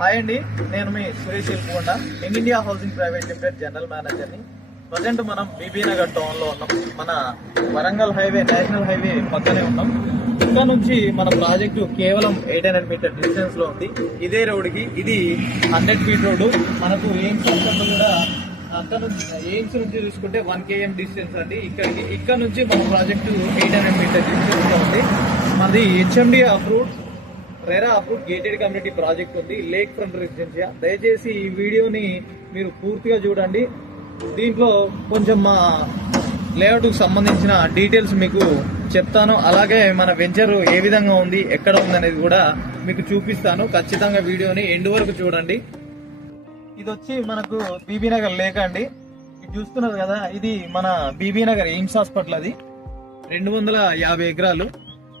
Hi అండి, నేను మీ Suresh Ilpukonda, young India housing private limited general మేనేజర్ని. ప్రజెంట్ మనం బీబీ నగర్ టౌన్లో ఉన్నాం. మన వరంగల్ హైవే, నేషనల్ హైవే పక్కనే ఉన్నాం. ఇక్కడ నుంచి మన ప్రాజెక్టు కేవలం 800 మీటర్ డిస్టెన్స్ లో ఉంది. ఇదే రోడ్డుకి ఇది 100 ఫీట్ రోడ్డు. మనకు ఎయిమ్స్ కూడా అక్కడ నుంచి, ఎయిమ్స్ నుంచి చూసుకుంటే 1 km డిస్టెన్స్ అండి. ఇక్కడ నుంచి మన ప్రాజెక్టు 800 మీటర్ డిస్టెన్స్ లో ఉంది. మనది HMD approved, RERA approved gated community project ఉంది, లేక్ ఫ్రంట్ రెసిడెన్షియా. దయచేసి ఈ వీడియోని మీరు పూర్తిగా చూడండి. దీంట్లో కొంచెం మా లేఅవుట్ కు సంబంధించిన డీటెయిల్స్ మీకు చెప్తాను. అలాగే మన వెంచర్ ఏ విధంగా ఉంది, ఎక్కడ ఉంది అనేది కూడా మీకు చూపిస్తాను. ఖచ్చితంగా వీడియోని ఎండ్ వరకు చూడండి. ఇది వచ్చి మనకు బీబీ నగర్ లేక్ అండి. ఇది చూస్తున్నారు కదా, ఇది మన బీబీ నగర్ ఎయిమ్స్ హాస్పిటల్. అది 250 ఎకరాలు.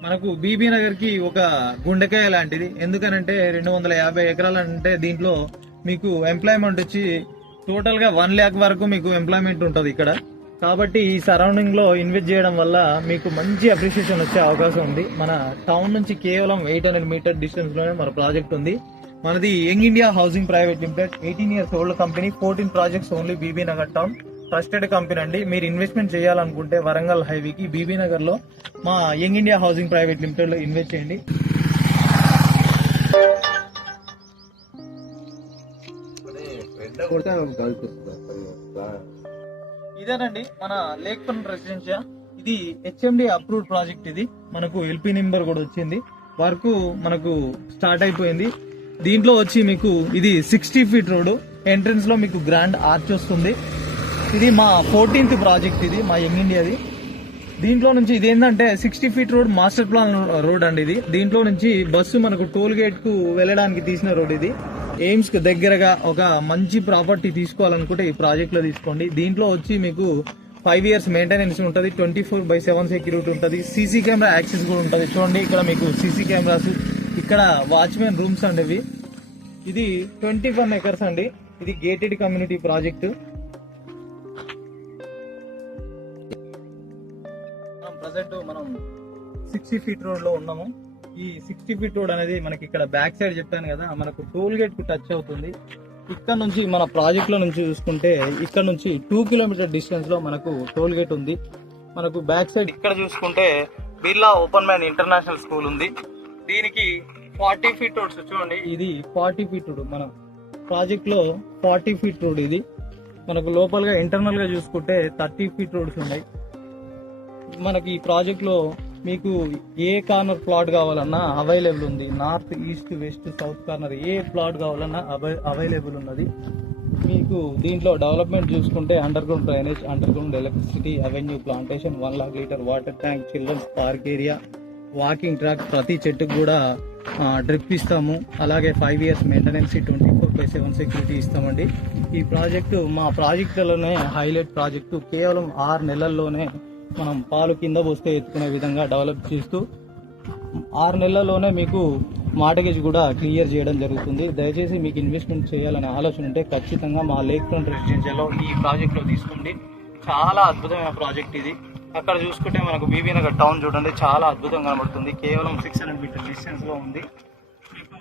మనకు బీబీ నగర్ కి ఒక గుండెకాయ లాంటిది. ఎందుకనంటే 250 ఎకరాలు అంటే దీంట్లో మీకు ఎంప్లాయ్మెంట్ వచ్చి టోటల్ గా 1 lakh వరకు మీకు ఎంప్లాయ్మెంట్ ఉంటుంది ఇక్కడ. కాబట్టి ఈ సరౌండింగ్ లో ఇన్వెస్ట్ చేయడం వల్ల మీకు మంచి అప్రిషియేషన్ వచ్చే అవకాశం ఉంది. మన టౌన్ నుంచి కేవలం 800 మీటర్ డిస్టెన్స్ లోనే మన ప్రాజెక్ట్ ఉంది. మనది young India housing private limited, 18 years old company, 14 projects only Bibinagar town. Trusted company అండి. మీరు ఇన్వెస్ట్మెంట్ చేయాలనుకుంటే వరంగల్ హైవేకి బీబీ నగర్ లో మా young India housing private limited లో ఇన్వెస్ట్ చేయండి. ఇదేనండి మన లేక్ ఫ్రంట్ రెసిడెన్షియా. ఇది హెచ్ఎండి అప్రూవ్డ్ ప్రాజెక్ట్. ఇది మనకు ఎల్పీ నెంబర్ కూడా వచ్చింది. వర్క్ మనకు స్టార్ట్ అయిపోయింది. దీంట్లో వచ్చి మీకు ఇది 60 ఫీట్ రోడ్. ఎంట్రన్స్ లో మీకు గ్రాండ్ ఆర్చ్ వస్తుంది. ఇది మా 14th ప్రాజెక్ట్. ఇది మా యంగ్ ఇండియాది. దీంట్లో నుంచి ఇది ఏంటంటే 60 feet road, master plan road అండి ఇది. దీంట్లో నుంచి బస్సు మనకు టోల్ గేట్ కు వెళ్ళడానికి తీసిన రోడ్ ఇది. ఎయిమ్స్ కు దగ్గరగా ఒక మంచి ప్రాపర్టీ తీసుకోవాలనుకుంటే ఈ ప్రాజెక్ట్ లో తీసుకోండి. దీంట్లో వచ్చి మీకు 5 years మెయింటెనెన్స్ ఉంటుంది, 24/7 సెక్యూరిటీ ఉంటుంది, సీసీ కెమెరా యాక్సెస్ కూడా ఉంటుంది. చూడండి ఇక్కడ మీకు సీసీ కెమెరాస్, ఇక్కడ వాచ్మెన్ రూమ్స్ అండి ఇవి. ఇది 21 acres అండి. ఇది గేటెడ్ కమ్యూనిటీ ప్రాజెక్ట్. ప్రజెంట్ మనం 60 ఫీట్ రోడ్ లో ఉన్నాము. ఈ 60 ఫీట్ రోడ్ అనేది మనకి ఇక్కడ బ్యాక్ సైడ్ చెప్పాను కదా, మనకు టోల్ గేట్ కు టచ్ అవుతుంది. ఇక్కడ నుంచి మన ప్రాజెక్ట్ లో నుంచి చూసుకుంటే ఇక్కడ నుంచి 2 kilometer డిస్టెన్స్ లో మనకు టోల్ గేట్ ఉంది. మనకు బ్యాక్ సైడ్ ఇక్కడ చూసుకుంటే Birla open mind international school ఉంది. దీనికి 40 ఫీట్ రోడ్స్ చూడండి. ఇది 40 ఫీట్ రోడ్. మన ప్రాజెక్ట్ లో 40 ఫీట్ రోడ్ ఇది. మనకు లోపల్ గా ఇంటర్నల్ గా చూసుకుంటే 30 ఫీట్ రోడ్స్ ఉన్నాయి. మనకి ఈ ప్రాజెక్ట్ లో మీకు ఏ కార్నర్ ప్లాట్ కావాలన్నా అవైలబుల్ ఉంది. North, east, west, south corner ఏ ప్లాట్ కావాలన్నా అవైలబుల్ ఉన్నది. మీకు దీంట్లో డెవలప్మెంట్ చూసుకుంటే under ground drainage, under ground electricity, avenue, plantation, 1 lakh litre water tank, children's park area, walking track, ప్రతి చెట్టుకు కూడా డ్రిప్ ఇస్తాము. అలాగే 5 years మెయింటెనెన్స్, 24/7 సెక్యూరిటీ ఇస్తామండి. ఈ ప్రాజెక్టు మా ప్రాజెక్టులోనే హైలైట్ ప్రాజెక్టు. కేవలం 6 నెలల్లోనే మనం పాలు కింద పోస్తే ఎత్తుకునే విధంగా డెవలప్ చేస్తూ 6 నెలల్లోనే మీకు మార్టగేజ్ కూడా క్లియర్ చేయడం జరుగుతుంది. దయచేసి మీకు ఇన్వెస్ట్మెంట్ చేయాలనే ఆలోచన ఉంటే ఖచ్చితంగా మా లేక్ ఫ్రంట్ రెసిడెన్షియల్లో ఈ ప్రాజెక్ట్లో తీసుకోండి. చాలా అద్భుతమైన ప్రాజెక్ట్ ఇది. అక్కడ చూసుకుంటే మనకు బీబీ నగర్ టౌన్ చూడండి, చాలా అద్భుతంగా కనబడుతుంది. కేవలం 600 మీటర్ డిస్టెన్స్ లో ఉంది. మీకు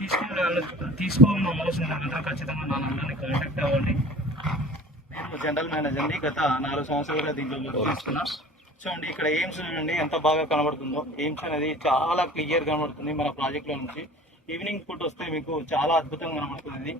తీసుకోవాలన్న ఆలోచన మాత్రం ఖచ్చితంగా నా నంబర్ని కాంటాక్ట్ అవ్వండి. నేను జనరల్ మేనేజర్ని. గత 4 సంవత్సరాలుగా దీంట్లో తీసుకున్నా. చూడండి ఇక్కడ ఎయిమ్స్ చూడండి ఎంత బాగా కనబడుతుందో. ఎయిమ్స్ అనేది చాలా క్లియర్ కనబడుతుంది మన ప్రాజెక్ట్ లో నుంచి. ఈవినింగ్ పూట వస్తే మీకు చాలా అద్భుతంగా కనబడుతుంది.